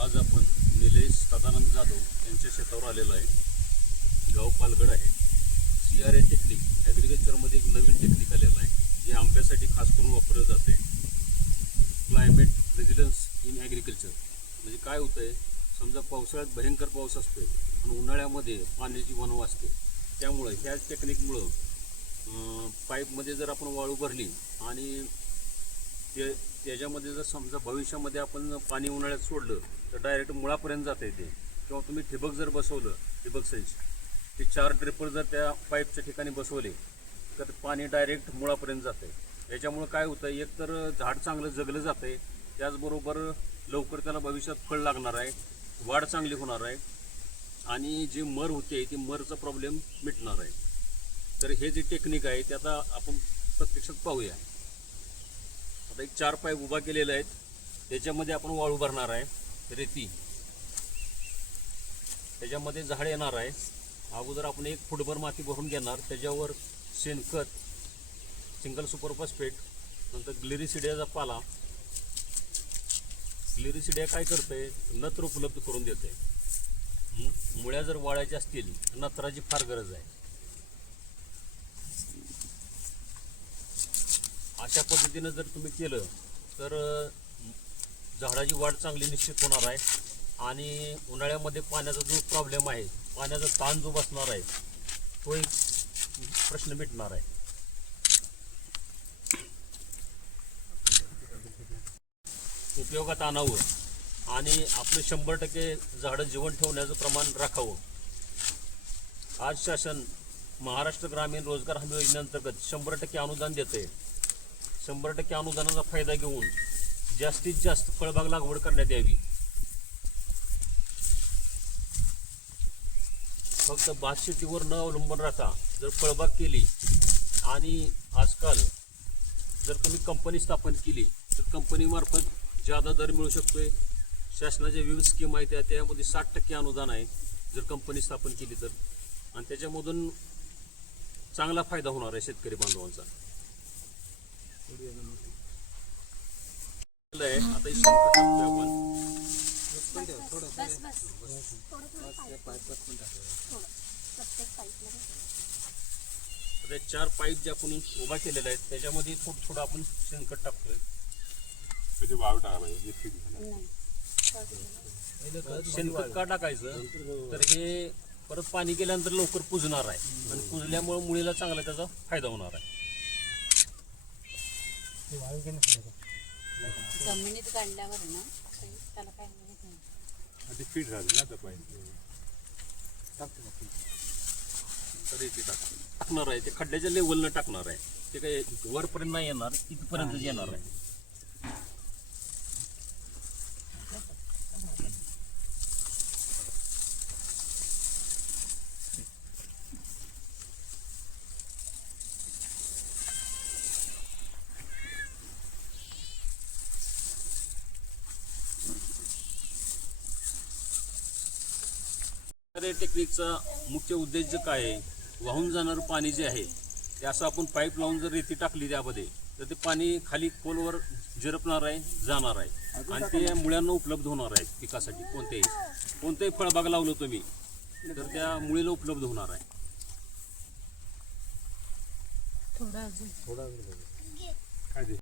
आज आपण निलेश सदानंद जाधव यांच्या शेतावर आलेलो आहे. गाव पालगड आहे. सी आर ए टेक्निक ॲग्रिकल्चरमध्ये एक नवीन टेक्निक आलेलं आहे. जे आंब्यासाठी खास करून वापरलं जाते क्लायमेट रेझिलन्स इन ॲग्रिकल्चर म्हणजे काय होतं आहे समजा पावसाळ्यात भयंकर पाऊस असतो आणि उन्हाळ्यामध्ये पाण्याची वनव असते त्यामुळं ह्या टेक्निकमुळं पाईपमध्ये जर आपण वाळू भरली आणि ते त्याच्यामध्ये जर समजा भविष्यामध्ये आपण पाणी उन्हाळ्यात सोडलं तर डायरेक्ट मुळापर्यंत जाते ते. किंवा तुम्ही ठिबक जर बसवलं ठिबक सेन्स ते चार ड्रिपर जर त्या पाईपच्या ठिकाणी बसवले तर पाणी डायरेक्ट मुळापर्यंत जाते याच्यामुळं काय होतं एक तर झाड चांगलं जगलं जातं त्याचबरोबर लवकर त्याला भविष्यात फळ लागणार आहे वाढ चांगली होणार आहे आणि जे मर होते ते मरचा प्रॉब्लेम मिटणार आहे. तर हे जे टेक्निक आहे ते आता आपण प्रत्यक्षात पाहूया. आता एक चार पाईप उभा केलेले आहेत त्याच्यामध्ये आपण वाळू भरणार आहे. रेती. त्याच्यामध्ये झाड येणार आहे. अगोदर आपण एक फुटभर माती भरून घेणार. त्याच्यावर शेणखत सिंगल सुपरफॉस्फेट नंतर ग्लिरिसिडियाचा पाला. ग्लिरिसिडिया काय करते? नत्र उपलब्ध करून देते. मु- मुळ्या जर वाळायच्या असतील नत्राची फार गरज आहे. अशा पद्धतीनं जर तुम्ही केलं तर झाडाची वाढ चांगली निश्चित होणार आहे. आणि उन्हाळ्यामध्ये पाण्याचा जो प्रॉब्लेम आहे पाण्याचा ताण जो बसणार आहे तो एक प्रश्न मिटणार आहे. उपयोगात आणावं आणि आपलं शंभर टक्के झाडं जीवन ठेवण्याचं प्रमाण राखावं. आज शासन महाराष्ट्र ग्रामीण रोजगार हमी योजनेअंतर्गत शंभर टक्के अनुदान देते शंभर टक्के अनुदानाचा फायदा घेऊन जास्तीत जास्त फळबाग लागवड करण्यात यावी. फक्त भात शेतीवर न अवलंबून राहता जर फळबाग केली आणि आजकाल जर तुम्ही कंपनी स्थापन केली तर कंपनीमार्फत जादा दर मिळू शकतोय. शासनाच्या विविध स्कीम आहेत त्या त्यामध्ये साठ टक्के अनुदान आहे जर कंपनी स्थापन केली तर. आणि त्याच्यामधून चांगला फायदा होणार आहे शेतकरी बांधवांचा. चार पाईप जे आपण उभा केलेले आहेत त्याच्यामध्ये थोडं थोडं आपण शेणखत टाकतोय. त्याची वाव टाका पाहिजे शेणखत का टाकायचं? तर हे परत पाणी केल्यानंतर लवकर कुजणार आहे. आणि कुजल्यामुळे मुळीला चांगला त्याचा फायदा होणार आहे. जमिनीत काढल्यावर ना त्याला काय माहीत नाही. ते फिट झाली ना त्या पाहिजे. तर इथे टाक. टाकणार आहे ते खड्ड्याच्या लेवलनं टाकणार आहे. ते काही वरपर्यंत नाही येणार इथपर्यंत येणार आहे. या टेक्निकचा मुख्य उद्देश जे काय आहे? वाहून जाणारं पाणी जे आहे ते असं आपण पाईप लावून जर रेती टाकली त्यामध्ये तर ते पाणी खाली खोलवर झिरपणार आहे जाणार आहे. आणि ते मुळ्यांना उपलब्ध होणार आहे पिकासाठी कोणतेही. कोणतेही फळबाग लावलं तुम्ही तर त्या मुळीला उपलब्ध होणार आहे. थोडं अजून. काय ते?